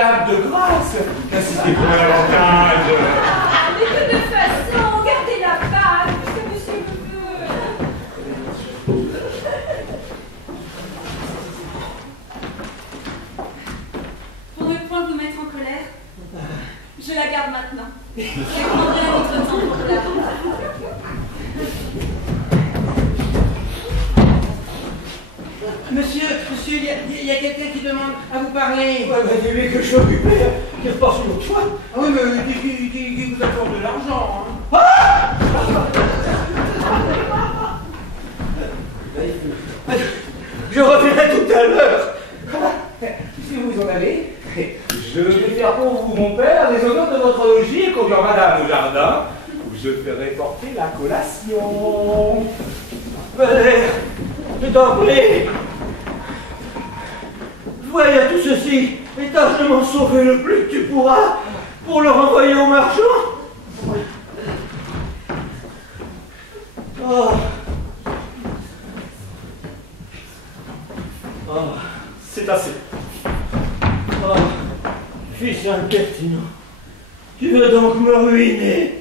dame de grâce. N'insistez pas à l'avantage. Mais de toute façon, gardez la bague, puisque monsieur le veut. Pour ne point vous mettre en colère, je la garde maintenant. Je prendrai un autre temps pour la rendre. Monsieur, il y a quelqu'un qui demande à vous parler. Ouais, bah, dis-lui que je suis occupé, qu'il repasse une autre fois. Ah oui, mais qui vous apporte de l'argent, hein. Ah je reviendrai tout à l'heure. Si vous en allez, je vais faire pour vous, mon père, les honneurs de votre logis et conduire madame au jardin, où je ferai porter la collation. Allez, je t'en prie. Voyez tout ceci, et tâche de m'en sauver le plus que tu pourras pour le renvoyer au marchand. Oh. Oh, c'est assez. Oh, fils impertinent, tu veux donc me ruiner?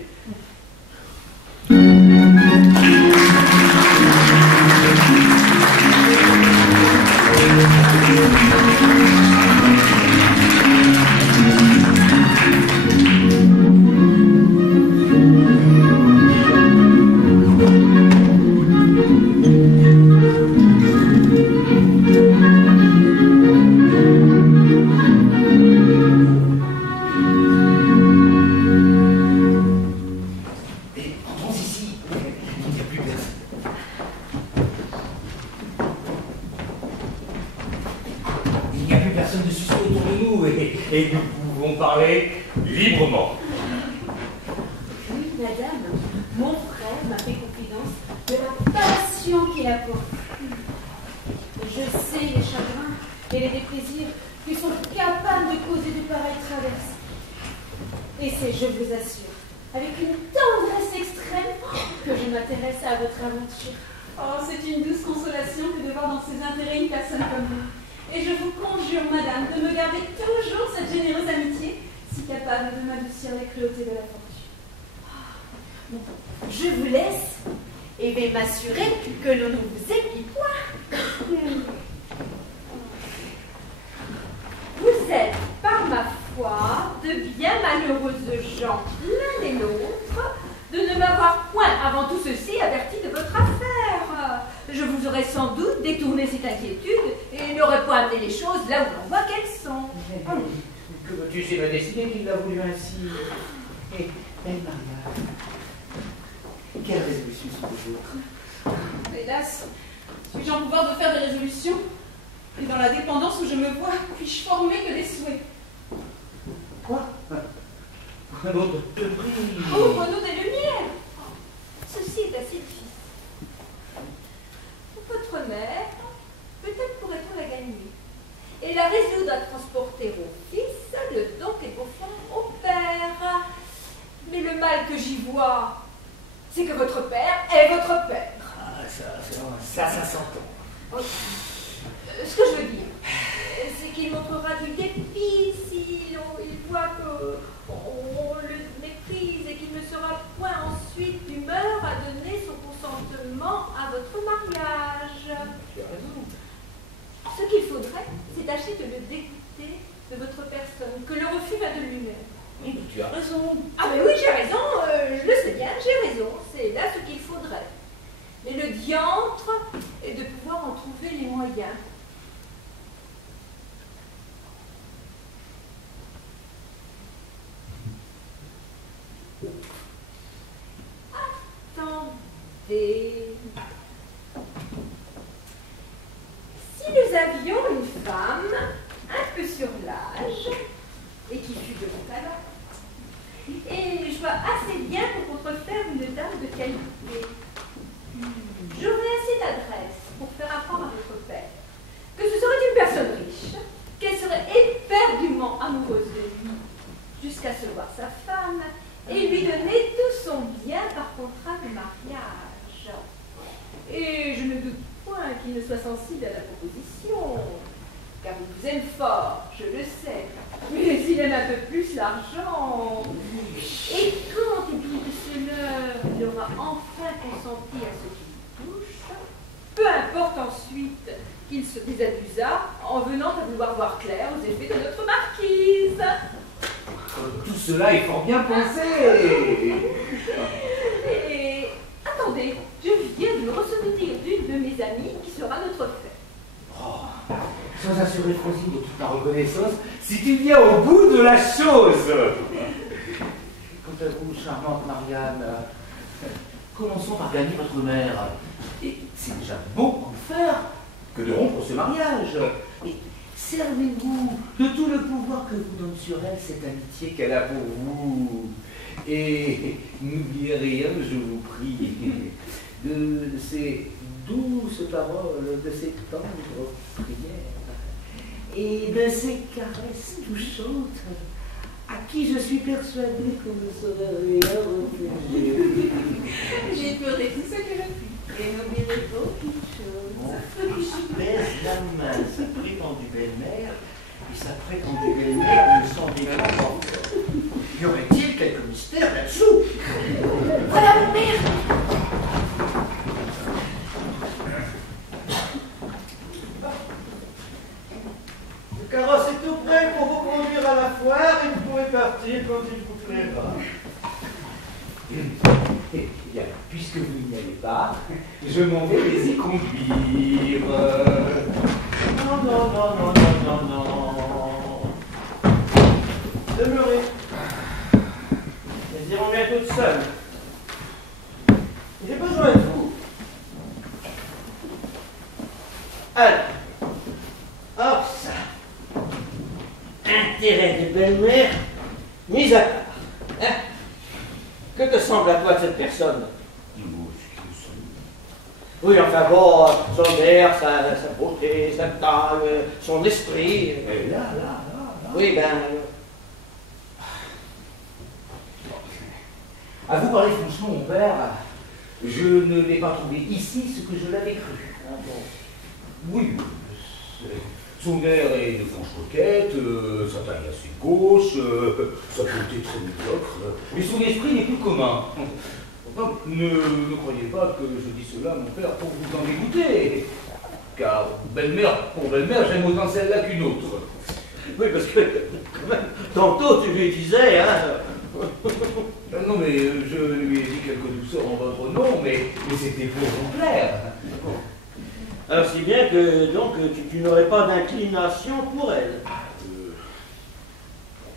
Et nous pouvons parler librement. Oui, madame, mon frère m'a fait confidence de la passion qu'il a pour vous. Je sais les chagrins et les déplaisirs qui sont capables de causer de pareilles traverses. Et c'est, je vous assure, avec une tendresse extrême que je m'intéresse à votre aventure. Oh, c'est une douce consolation que de voir dans ses intérêts une personne comme vous. Et je vous conjure, madame, de me garder toujours cette généreuse amitié, si capable de m'adoucir les cruautés de la fortune. Bon, je vous laisse et vais m'assurer que l'on ne vous épie point. Vous êtes, par ma foi, de bien malheureuses gens, l'un et l'autre, de ne m'avoir point, avant tout ceci, averti de votre affaire. Je vous aurais sans doute détourné cette inquiétude et n'aurais pas amené les choses là où l'on voit qu'elles sont. Que veux-tu, c'est la destinée qui l'a voulu ainsi. Et Maria, quelle résolution sont les vôtres? Hélas, suis-je en pouvoir de faire des résolutions? Et dans la dépendance où je me vois, puis-je former que des souhaits? Quoi? Votre prie. Ouvre-nous des lumières. Ceci est assez difficile. Votre mère, peut-être pourrait-on la gagner et la résoudre à transporter au fils le don qu'elle confond au père. Mais le mal que j'y vois, c'est que votre père est votre père. Ah, ça s'entend. Ce que je veux dire, c'est qu'il montrera du dépit si il voit qu'on le méprise et qu'il ne sera point ensuite d'humeur à donner son consentement à votre mariage. Tu as raison. Ce qu'il faudrait, c'est tâcher de le dégoûter de votre personne, que le refus va de lui-même. Oui, mais tu as raison. Ah mais oui, j'ai raison, je le sais bien, j'ai raison, c'est là ce qu'il faudrait. Mais le diantre est de pouvoir en trouver les moyens. Attendez. Si nous avions une femme un peu sur l'âge et qui fût de mon talent, et je vois assez bien pour contrefaire une dame de qualité, j'aurais assez d'adresse pour faire apprendre à votre père que ce serait une personne riche, qu'elle serait éperdument amoureuse de lui, jusqu'à se voir sa femme et lui donner tout son bien par contrat de mariage. Et je ne doute point qu'il ne soit sensible à la proposition, car il vous aime fort, je le sais. Mais un peu plus l'argent. Et quand il de cela, il aura enfin consenti à ce qu'il touche, peu importe ensuite qu'il se désabusa en venant à vouloir voir clair aux effets de notre marquise. Tout cela est fort bien pensé. Et attendez, je viens de me ressentir d'une de mes amies qui sera notre fête. Oh, sans assurer Francine de toute la reconnaissance, si tu viens au bout de la chose. Quant à vous, charmante Marianne, commençons par gagner votre mère. Et c'est déjà beaucoup faire que de rompre ce mariage. Et servez-vous de tout le pouvoir que vous donne sur elle cette amitié qu'elle a pour vous. Et n'oubliez rien, je vous prie, de ces douces paroles, de ces tendres prières et de ces caresses touchantes à qui je suis persuadée qu'on ne saurait rien refuser. J'ai pleuré tout ce qu'elle a pu et n'oublierai aucune chose. Baisse la main, sa prétendue belle-mère et sa prétendue belle-mère ne s'en défendent pas encore. Y aurait-il quelque mystère là-dessous? Voilà mon père. Le carrosse est tout prêt pour vous conduire à la foire et vous pourrez partir quand il vous plaira. Eh bien, puisque vous n'y allez pas, je m'en vais les y conduire. Non, non, non, non, non, non, non. Demeurez. Elles iront bien toutes seules. J'ai besoin de vous. Alors, hors ça. Intérêt des belles-mères, mis à part. Hein? Que te semble à toi de cette personne? Oui, enfin bon, son air, sa beauté, sa taille, son esprit. Et là. Oui, ben. À vous parler franchement, mon père, je ne l'ai pas trouvé ici ce que je l'avais cru. Ah bon. Oui, son air est de franche coquette, sa taille assez gauche, sa beauté très médiocre, mais son esprit n'est plus commun. Enfin, ne croyez pas que je dis cela, mon père, pour vous en dégoûter, car belle-mère, pour belle-mère, j'aime autant celle-là qu'une autre. Oui, parce que quand même, tantôt tu lui disais, hein. Non, mais je lui ai dit quelques douceurs en votre nom, mais c'était pour vous plaire. Alors si bien que donc tu n'aurais pas d'inclination pour elle.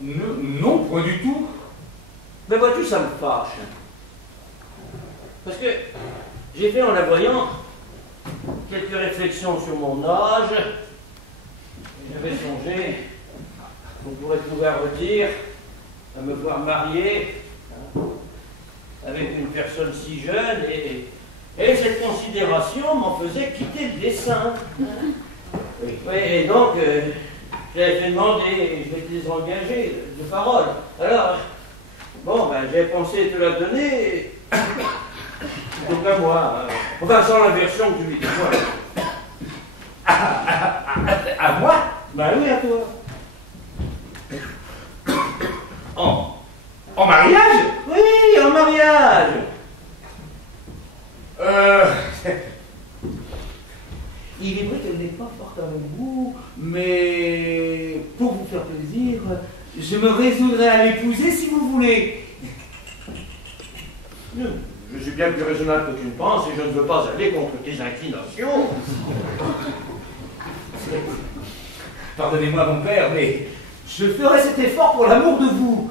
Non, point du tout. Mais vois-tu, ça me fâche. Parce que j'ai fait en la voyant quelques réflexions sur mon âge. Et j'avais songé qu'on pourrait pouvoir redire à me voir marié avec une personne si jeune et cette considération m'en faisait quitter le dessin. Oui, et donc j'avais fait demander, je vais te les engager de parole. Alors, bon, ben j'ai pensé te la donner. Donc à moi, enfin sans la version que tu lui dis moi. À moi? Ben oui, à toi. En mariage? Oui, en mariage. Il est vrai qu'elle n'est pas forte à mon goût, mais pour vous faire plaisir, je me résoudrai à l'épouser si vous voulez. Je suis bien plus raisonnable que tu ne penses et je ne veux pas aller contre tes inclinations. Pardonnez-moi, mon père, mais je ferai cet effort pour l'amour de vous.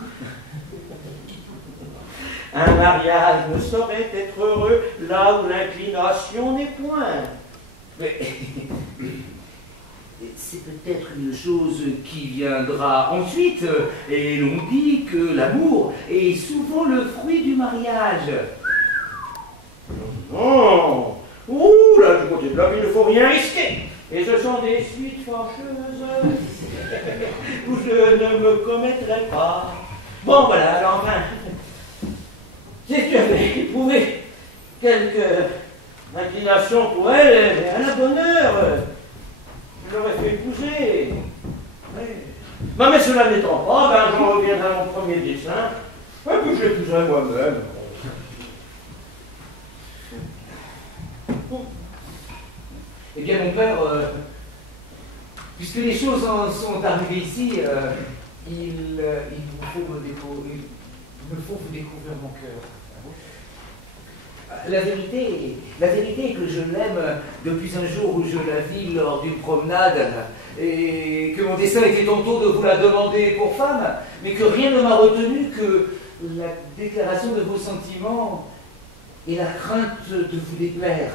Un mariage ne saurait être heureux là où l'inclination n'est point. Mais c'est peut-être une chose qui viendra ensuite, et l'on dit que l'amour est souvent le fruit du mariage. Non. Ouh, là, du côté de l'homme, il ne faut rien risquer. Et ce sont des suites fâcheuses où je ne me commettrai pas. Bon, voilà, alors enfin, si tu avais éprouvé quelque inclination pour elle, à la bonne heure, je l'aurais fait épouser. Oui. Ben, mais cela n'étant pas, ben, j'en reviendrai à mon premier dessin, et puis je l'épouserai moi-même. Eh bien, mon père, puisque les choses en sont arrivées ici, il me faut vous découvrir mon cœur. La vérité est que je l'aime depuis un jour où je la vis lors d'une promenade, et que mon dessein était tantôt de vous la demander pour femme, mais que rien ne m'a retenu que la déclaration de vos sentiments et la crainte de vous déplaire.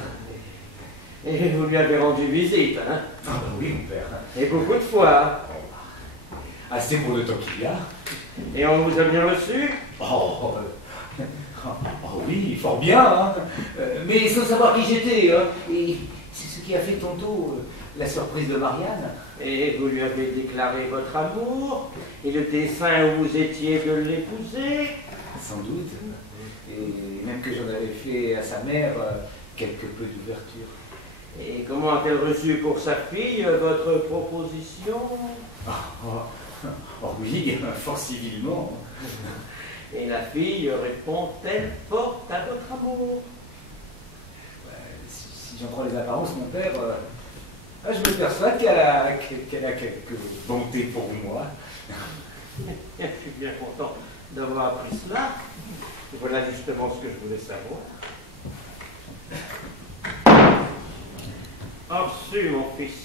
Et vous lui avez rendu visite, hein? Ah ben oui, mon père. Et beaucoup de fois. Assez pour le temps qu'il y a. Et on vous a bien reçu? Oh oui, fort bien, hein. Mais sans savoir qui j'étais, hein. Et c'est ce qui a fait tantôt la surprise de Marianne. Et vous lui avez déclaré votre amour, et le dessein où vous étiez de l'épouser? Sans doute. Et même que j'en avais fait à sa mère quelque peu d'ouverture. Et comment a-t-elle reçu pour sa fille votre proposition? Oh oui, fort civilement. Et la fille répond-elle fort à votre amour? Si j'en prends les apparences, mon père, je me persuade qu'elle a quelques bontés pour moi. Je suis bien content d'avoir appris cela. Voilà justement ce que je voulais savoir. Reçu, mon fils.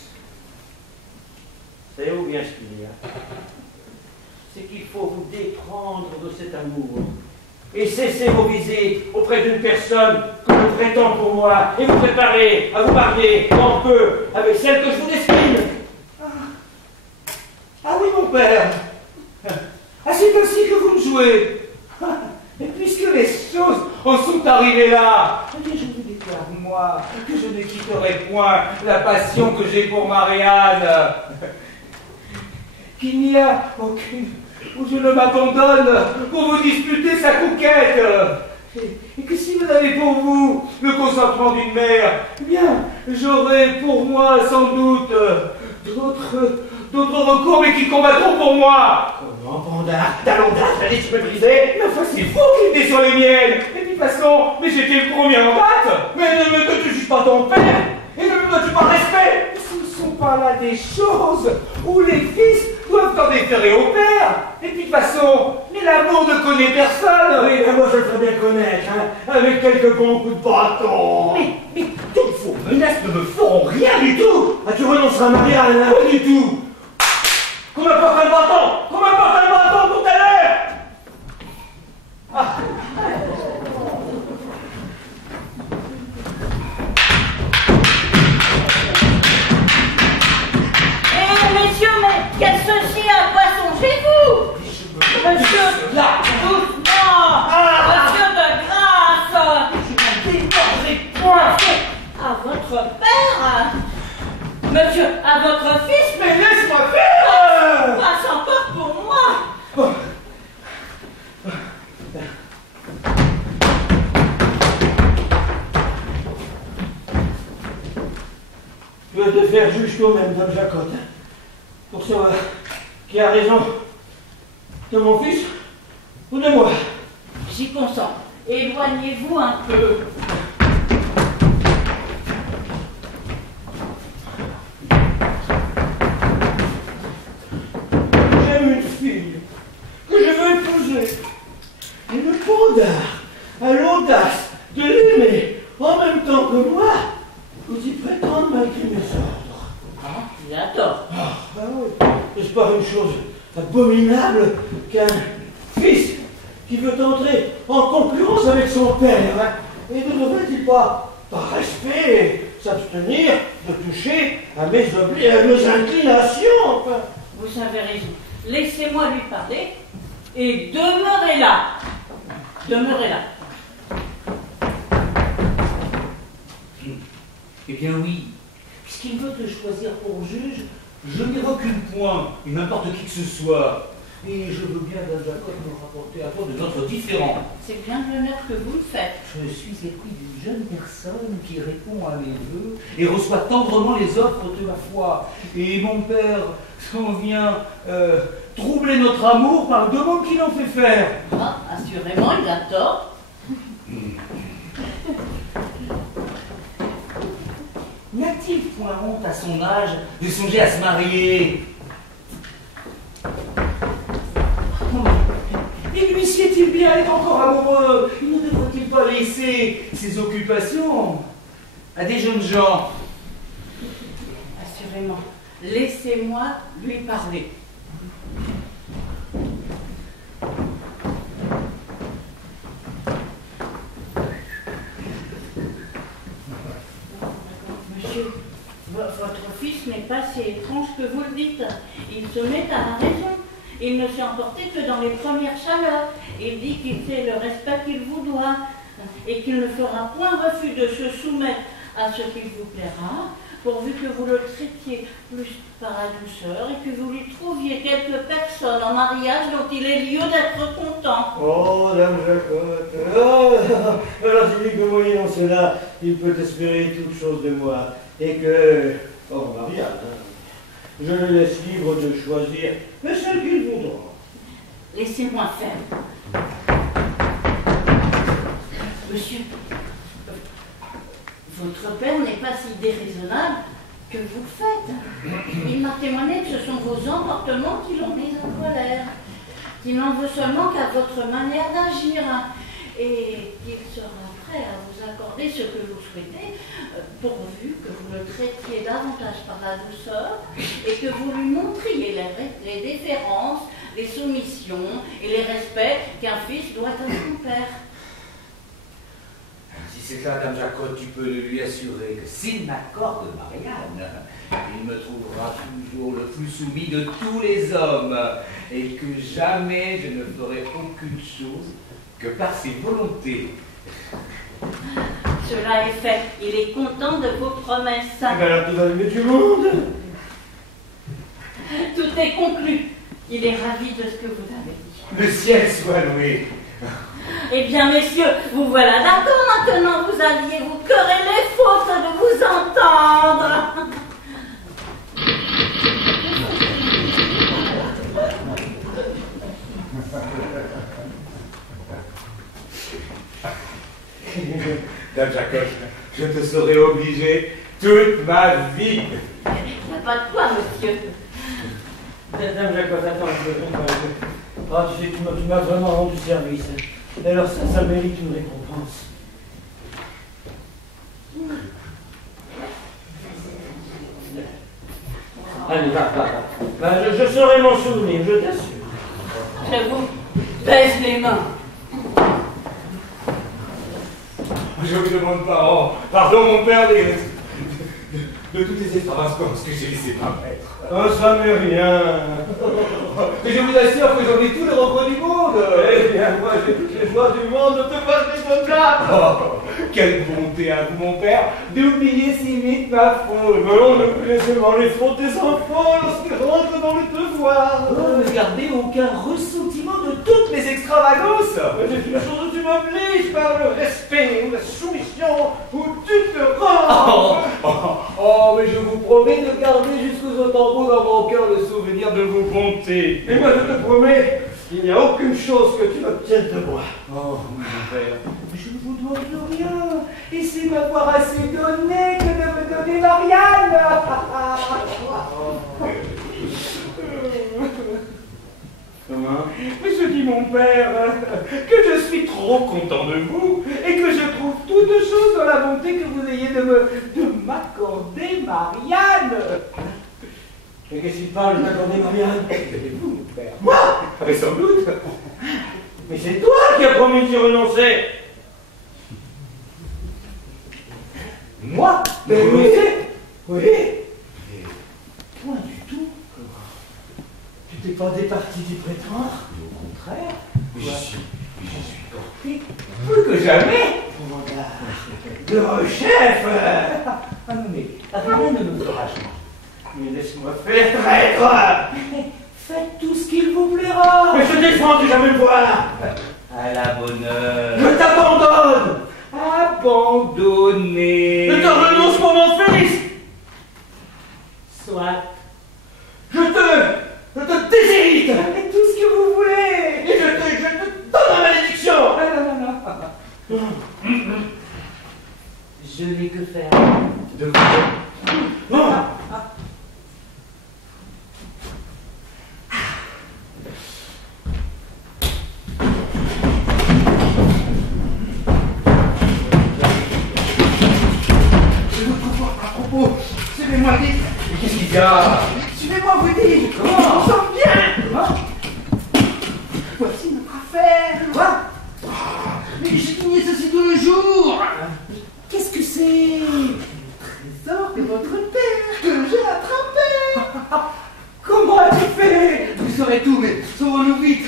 Savez-vous bien ce qu'il y a? C'est qu'il faut vous déprendre de cet amour et cesser vos visites auprès d'une personne que l'on prétend pour moi et vous préparer à vous marier en peu avec celle que je vous destine. Ah oui, mon père. Ah, c'est ainsi que vous me jouez. Et puisque les choses en sont arrivées là, eh bien, je vous déclare, moi, que je ne quitterai point la passion que j'ai pour Marianne. Qu'il n'y a aucune où je ne m'abandonne pour vous disputer sa conquête. Et que si vous avez pour vous le consentement d'une mère, eh bien, j'aurai pour moi sans doute d'autres recours, mais qui combattront pour moi. Comment, Pandard? T'as l'audace d'aller se briser? Mais enfin, c'est vous qui venez sur les miennes. Et puis, de toute façon, mais j'étais le premier en battre. Mais ne me juge pas ton père. Et ne me dois-tu pas respect. Ce ne sont pas là des choses où les fils doivent en déférer au père. Et puis, de toute façon, mais l'amour ne connaît personne. Oui, mais moi je le ferais bien connaître, hein, avec quelques bons coups de bâton. Mais toutes vos menaces ne me feront rien du tout. Ah, tu renonceras à Marianne, hein? Pas du tout. Qu'on m'apporte un bâton! Qu'on m'apporte un bâton tout à l'heure! Ah. Messieurs, mais quel souci, à quoi songez-vous? Monsieur, là, doucement! Monsieur de grâce! je ne démordrai point. À votre père? Monsieur, à votre fils? Mais laisse-moi faire. Pas encore pour moi! Tu vas te faire juge toi-même, Dom Jacotte, hein, pour savoir qui a raison de mon fils ou de moi. J'y consens. Éloignez-vous un peu. J'aime une fille que je veux épouser. Et le Pandard a l'audace de l'aimer en même temps que moi, vous y prétendre malgré mes ordres. Hein? Il a tort. Ah oui, n'est-ce pas une chose abominable qu'un fils qui veut entrer en concurrence avec son père, hein, et ne devrait-il pas, par respect, s'abstenir de toucher à mes inclinations, enfin. Vous avez raison. Laissez-moi lui parler et demeurez là. Demeurez là. Eh bien oui, puisqu'il veut te choisir pour juge, je n'y recule point, et n'importe qui que ce soit. Et je veux vient d'un Jacob me rapporter à toi de notre différend. C'est bien de l'honneur que vous le faites. Je suis épris d'une jeune personne qui répond à mes vœux et reçoit tendrement les offres de la foi. Et mon père s'en vient troubler notre amour par le demande qu'il en fait faire. Ah, assurément, il a tort. N'a-t-il point honte à son âge de songer à se marier? Et lui-ci est-il bien est encore amoureux? Il ne devrait-il pas laisser ses occupations à des jeunes gens? Assurément. Laissez-moi lui parler. Monsieur, votre fils n'est pas si étrange que vous le dites. Il se met à la raison. Il ne s'est emporté que dans les premières chaleurs. Il dit qu'il sait le respect qu'il vous doit et qu'il ne fera point refus de se soumettre à ce qu'il vous plaira, pourvu que vous le traitiez plus par la douceur et que vous lui trouviez quelques personnes en mariage dont il ait lieu d'être content. Oh, Dame Jacotte, alors tu dis que moyennant cela, il peut espérer toute chose de moi, et que, hors mariage, je le laisse libre de choisir celle qu'il voudra. Laissez-moi faire. Monsieur, votre père n'est pas si déraisonnable que vous le faites. Il m'a témoigné que ce sont vos emportements qui l'ont mis en colère, qu'il n'en veut seulement qu'à votre manière d'agir, et qu'il sera prêt à vous accorder ce que vous souhaitez, pourvu que vous le traitiez davantage par la douceur et que vous lui montriez les déférences, les soumissions et les respects qu'un fils doit à son père. Si c'est là, Dame Jacotte, tu peux lui assurer que s'il m'accorde Marianne, il me trouvera toujours le plus soumis de tous les hommes et que jamais je ne ferai aucune chose que par ses volontés. Cela est fait. Il est content de vos promesses. Alors tout va le mieux du monde. Tout est conclu. Il est ravi de ce que vous avez dit. Le ciel soit loué. Eh bien, messieurs, vous voilà d'accord maintenant. Vous alliez vous quereller faute de vous entendre. Dame Jacotte, je te serai obligé toute ma vie. Il n'y a pas de quoi, monsieur. Dame Jacotte, attends, ah, tu sais, tu m'as vraiment rendu service. Alors ça mérite une récompense. Allez, va. Je saurai m'en souvenir, je t'assure. Je vous baise les mains. Je vous demande pardon, mon père, de toutes les extravagances que j'ai laissé paraître. Oh, ça m'est rien. Mais je vous assure que j'en ai tous les regrets du monde. Eh bien, moi, j'ai toutes les joies du monde, ne te pas raisonnable. Oh, quelle bonté à vous, mon père, d'oublier si vite ma faute. Mais on ne peut seulement les fautes des enfants lorsqu'ils rentrent dans le devoir. Oh, ne gardez aucun ressentiment de toutes mes extravagances. C'est une chose où tu m'obliges par le respect ou la soumission, où tu te rends. Oh, mais je vous promets de garder jusqu'aux tambours dans mon cœur le souvenir de vos bontés. Et moi, je te promets qu'il n'y a aucune chose que tu n'obtiennes de moi. Oh, mon père, je ne vous demande rien. Et c'est m'avoir assez donné que de me donner Marianne. Comment? Mais je dis, mon père, que je suis trop content de vous et que je trouve toute chose dans la bonté que vous ayez de m'accorder Marianne. Mais qu'est-ce qu'il parle de m'accorder Marianne? C'est vous, mon père. Moi? Mais sans doute. Mais c'est toi qui as promis d'y renoncer. Moi? Mais oui. Oui. Point du tout. Tu t'es pas départi d'y prétendre? Au contraire, j'y suis porté plus que jamais. Le chef. Ah non, mais rien ne me fera changer. Mais laisse-moi faire, traître. Faites tout ce qu'il vous plaira. Mais je te défends, tu jamais me voir. À la bonne heure. Je t'abandonne. Abandonné. Je te renonce pour mon fils. Soit. Je te déshérite. Faites tout ce que vous voulez. Et je te donne la malédiction. Non. Je n'ai que faire de vous. Non. Suivez-moi vite. Mais qu'est-ce qu'il y a? Suivez-moi, vous dites. Comment? On sent bien. Voici notre affaire. Quoi? Mais j'ai signé ceci tout le jour. Qu'est-ce que c'est? Trésor de votre père que j'ai attrapé. Comment as-tu fait? Vous saurez tout, mais sauvons-nous vite.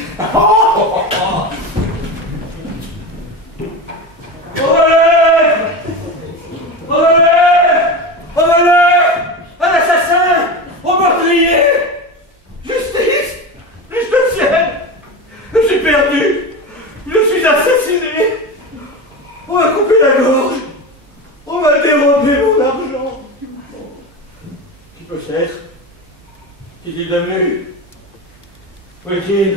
Un assassin! Au meurtrier! Justice! Juste ciel! Je suis perdu! Je suis assassiné! On m'a coupé la gorge! On m'a dérobé mon argent! Qui peut être? Qu'est-il devenu? Où est-il?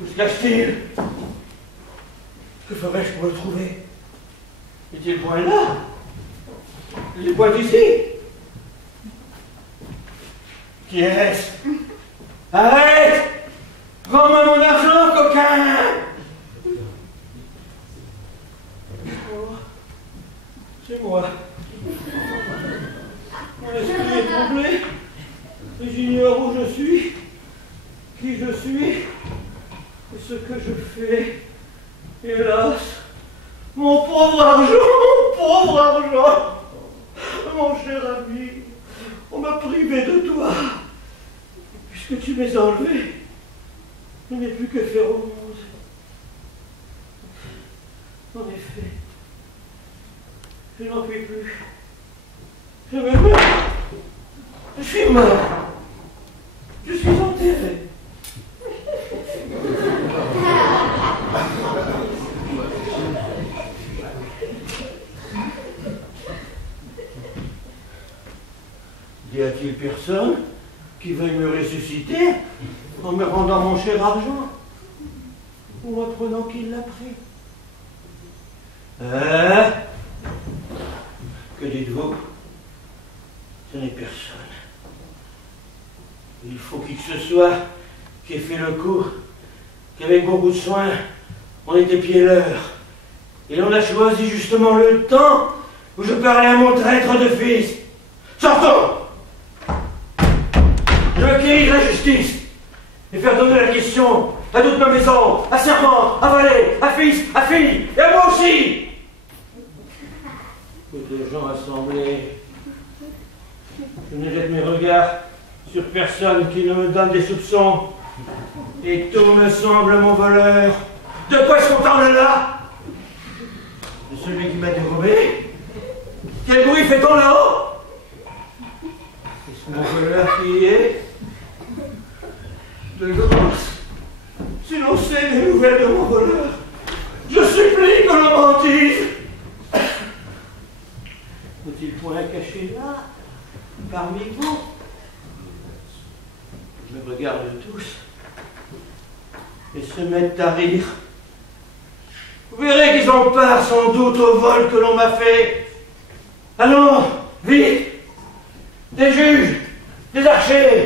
Où se cache-t-il? Que ferais-je pour le trouver? Est-il point là? Il est point ici? Qui est-ce? Arrête! Rends-moi mon argent, coquin! Oh, c'est moi. Mon esprit est troublé. Et j'ignore où je suis, qui je suis, et ce que je fais. Hélas, mon pauvre argent, mon cher ami, on m'a privé de toi. Puisque tu m'es enlevé, je n'ai plus que faire au monde. En effet, je n'en puis plus. Je me meurs. Je suis mort. Je suis enterré. Y a-t-il personne qui veuille me ressusciter en me rendant mon cher argent ou en apprenant qu'il l'a pris? Que dites-vous? Ce n'est personne. Il faut qui que ce soit qui ait fait le coup, qu'avec beaucoup de soin, on était pieds-leurs. Et l'on a choisi justement le temps où je parlais à mon traître de fils. Sortons! Je veux acquérir la justice et faire donner la question à toute ma maison, à servante, à valet, à fils, à fille, et à moi aussi. Peu de gens assemblés. Je ne jette mes regards sur personne qui ne me donne des soupçons. Et tout me semble mon voleur. De quoi est-ce qu'on parle là? De celui qui m'a dérobé? Quel bruit fait-on là-haut? Est-ce mon voleur qui y est? De grâce, si l'on sait des nouvelles de mon voleur, je supplie que l'on m'en dise. N'est-il point caché là, parmi vous? Je me regarde tous et se mettent à rire. Vous verrez qu'ils ont part sans doute au vol que l'on m'a fait. Allons, vite! Des juges, des archers,